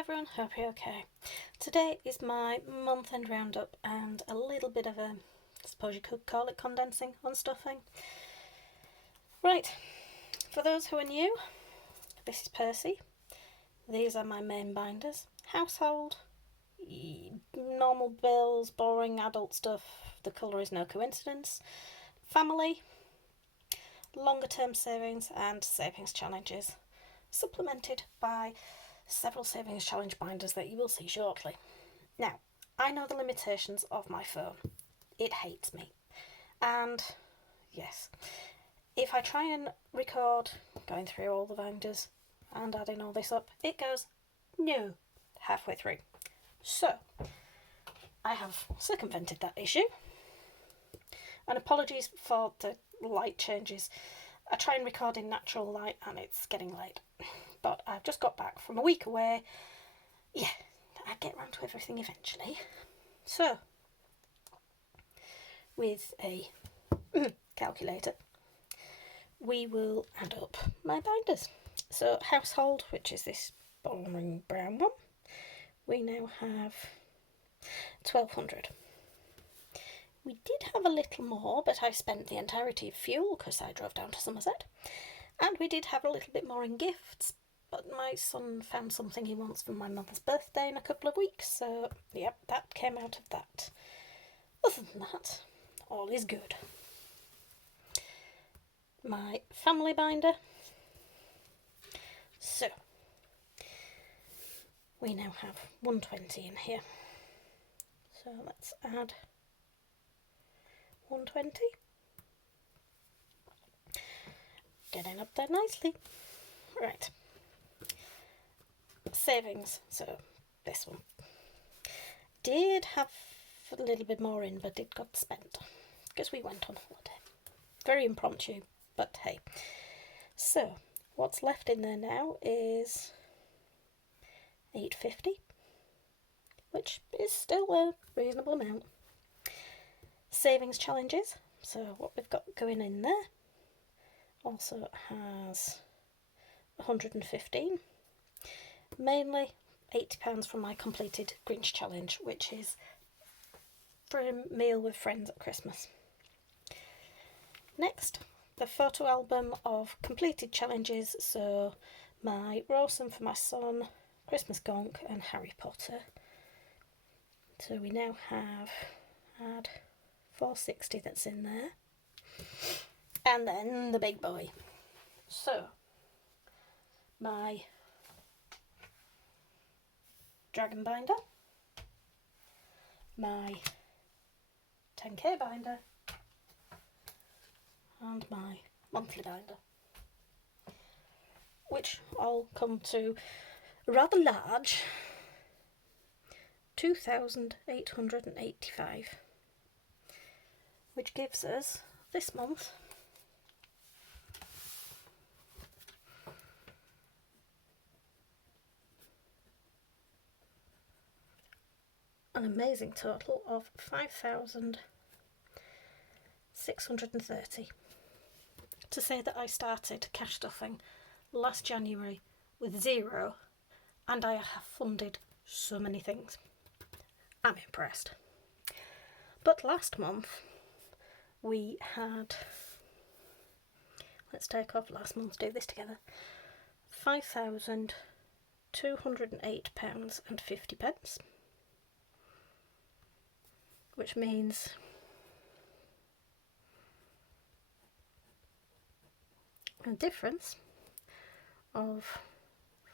everyone, hope you're okay. Today is my month-end roundup and a little bit of a, I suppose you could call it condensing, unstuffing. Right, for those who are new, this is Percy. These are my main binders. Household, normal bills, boring adult stuff, the colour is no coincidence. Family, longer term savings and savings challenges, supplemented by several savings challenge binders that you will see shortly. Now, I know the limitations of my phone. It hates me. And yes, if I try and record going through all the binders and adding all this up, it goes no halfway through. So, I have circumvented that issue. And apologies for the light changes. I try and record in natural light and it's getting late. But I've just got back from a week away. Yeah, I get round to everything eventually. So, with a calculator, we will add up my binders. So, household, which is this boring brown one, we now have 1200. We did have a little more, but I spent the entirety of fuel because I drove down to Somerset. And we did have a little bit more in gifts, but my son found something he wants for my mother's birthday in a couple of weeks, so yep, that came out of that. Other than that, all is good. My family binder. So, we now have 120 in here. So let's add 120. Getting up there nicely. Right. Savings, so this one. Did have a little bit more in, but it got spent because we went on holiday. Very impromptu, but hey. So, what's left in there now is 850, which is still a reasonable amount. Savings challenges, so what we've got going in there also has 115. Mainly £80 from my completed Grinch challenge, which is for a meal with friends at Christmas. Next, the photo album of completed challenges, so my Rawson for my son, Christmas Gonk and Harry Potter. So we now have add 460 that's in there. And then the big boy. So, my dragon binder, my 10k binder, and my monthly binder, which all come to a rather large 2,885, which gives us this month an amazing total of 5,630. To say that I started cash stuffing last January with zero and I have funded so many things, I'm impressed. But last month we had, let's take off last month's, do this together, £5,208.50, which means a difference of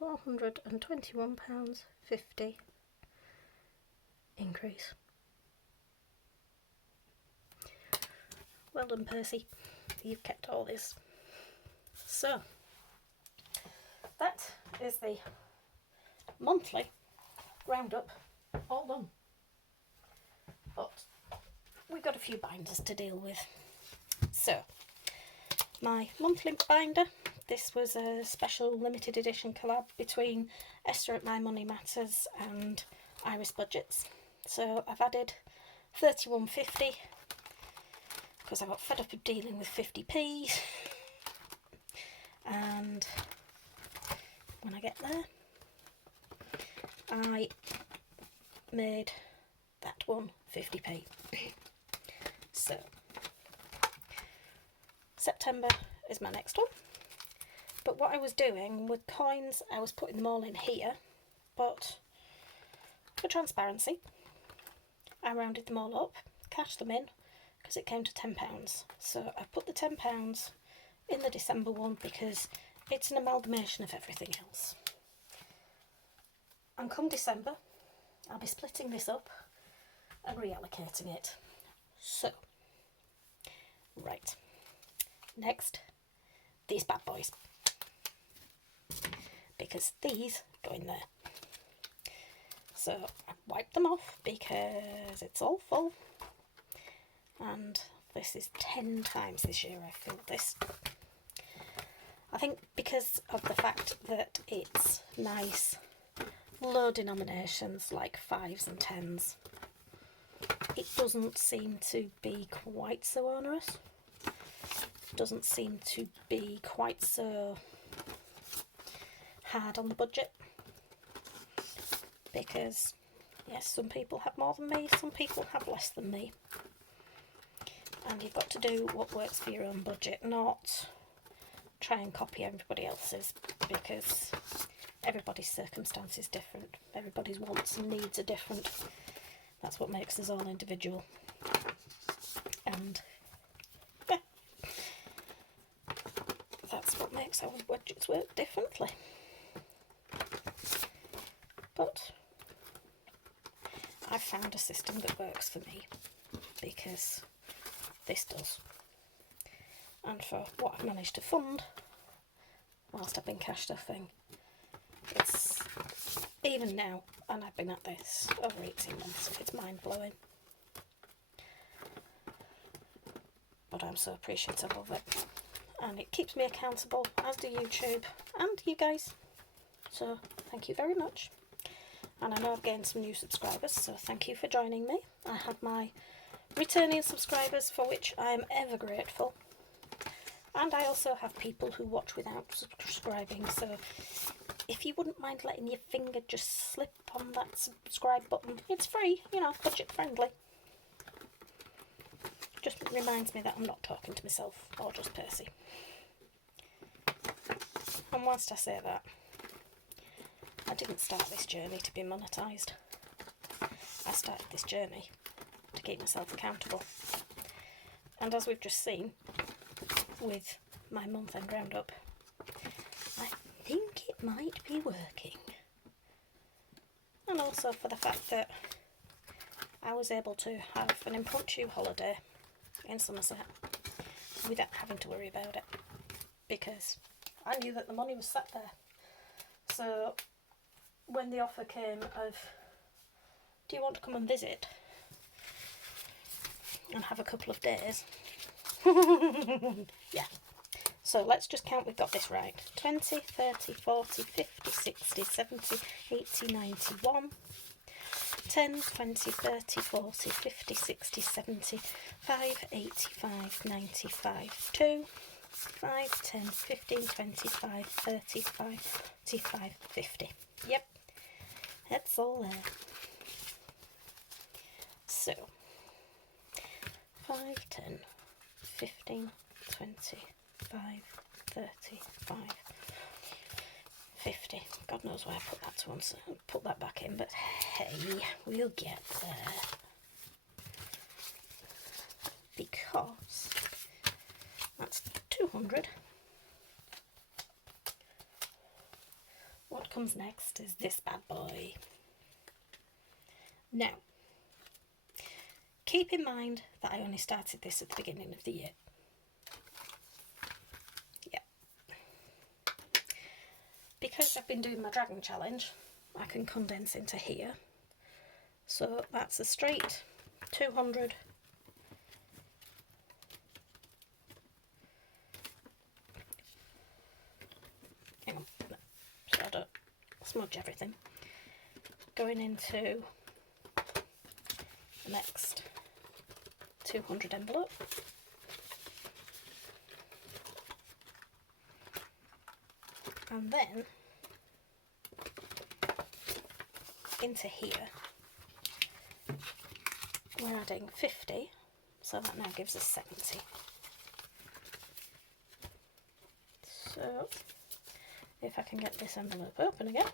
£421.50 increase. Well done, Percy, you've kept all this. So, that is the monthly roundup all done. But we've got a few binders to deal with. So, my monthly binder, this was a special limited edition collab between Esther at My Money Matters and Iris Budgets. So I've added 31.50 because I got fed up of dealing with 50p. And when I get there, I made that one 50p. So September is my next one. But what I was doing with coins, I was putting them all in here, but for transparency, I rounded them all up, cashed them in, because it came to £10. So I put the £10 in the December one because it's an amalgamation of everything else. And come December, I'll be splitting this up and reallocating it. So, right, next, these bad boys, because these go in there. So I wiped them off because it's all full, and this is 10 times this year I've filled this. I think because of the fact that it's nice, low denominations like 5s and 10s, it doesn't seem to be quite so onerous. It doesn't seem to be quite so hard on the budget. Because, yes, some people have more than me, some people have less than me. And you've got to do what works for your own budget, not try and copy everybody else's, because everybody's circumstance is different. Everybody's wants and needs are different. That's what makes us all individual. And yeah, that's what makes our budgets work differently. But I've found a system that works for me, because this does. And for what I've managed to fund whilst I've been cash stuffing, it's, even now, and I've been at this over 18 months, it's mind-blowing. But I'm so appreciative of it, and it keeps me accountable, as do YouTube and you guys. So thank you very much. And I know I've gained some new subscribers, so thank you for joining me. I have my returning subscribers, for which I am ever grateful. And I also have people who watch without subscribing, so if you wouldn't mind letting your finger just slip on that subscribe button, it's free, you know, budget friendly. Just reminds me that I'm not talking to myself or just Percy. And whilst I say that, I didn't start this journey to be monetised. I started this journey to keep myself accountable. And as we've just seen with my month-end roundup, I think it might be working. And also for the fact that I was able to have an impromptu holiday in Somerset without having to worry about it, because I knew that the money was sat there. So when the offer came of, do you want to come and visit and have a couple of days? Yeah. So let's just count we've got this right. 20, 30, 40, 50, 60, 70, 80, 91. 10, 20, 30, 40, 50, 60, 70, 5, 85, 95, 2, 5, 10, 15, 25, 30, 45, 50. Yep, that's all there. So, 5, 10, 15, 25, 35, 50. God knows why I put that to one, so I'll put that back in, but hey, we'll get there. Because that's 200. What comes next is this bad boy. Now, keep in mind that I only started this at the beginning of the year. Yeah. Because I've been doing my dragon challenge, I can condense into here. So that's a straight 200. Hang on, so I don't smudge everything. Going into the next 200 envelope. And then into here, we're adding 50, so that now gives us 70. So if I can get this envelope open again,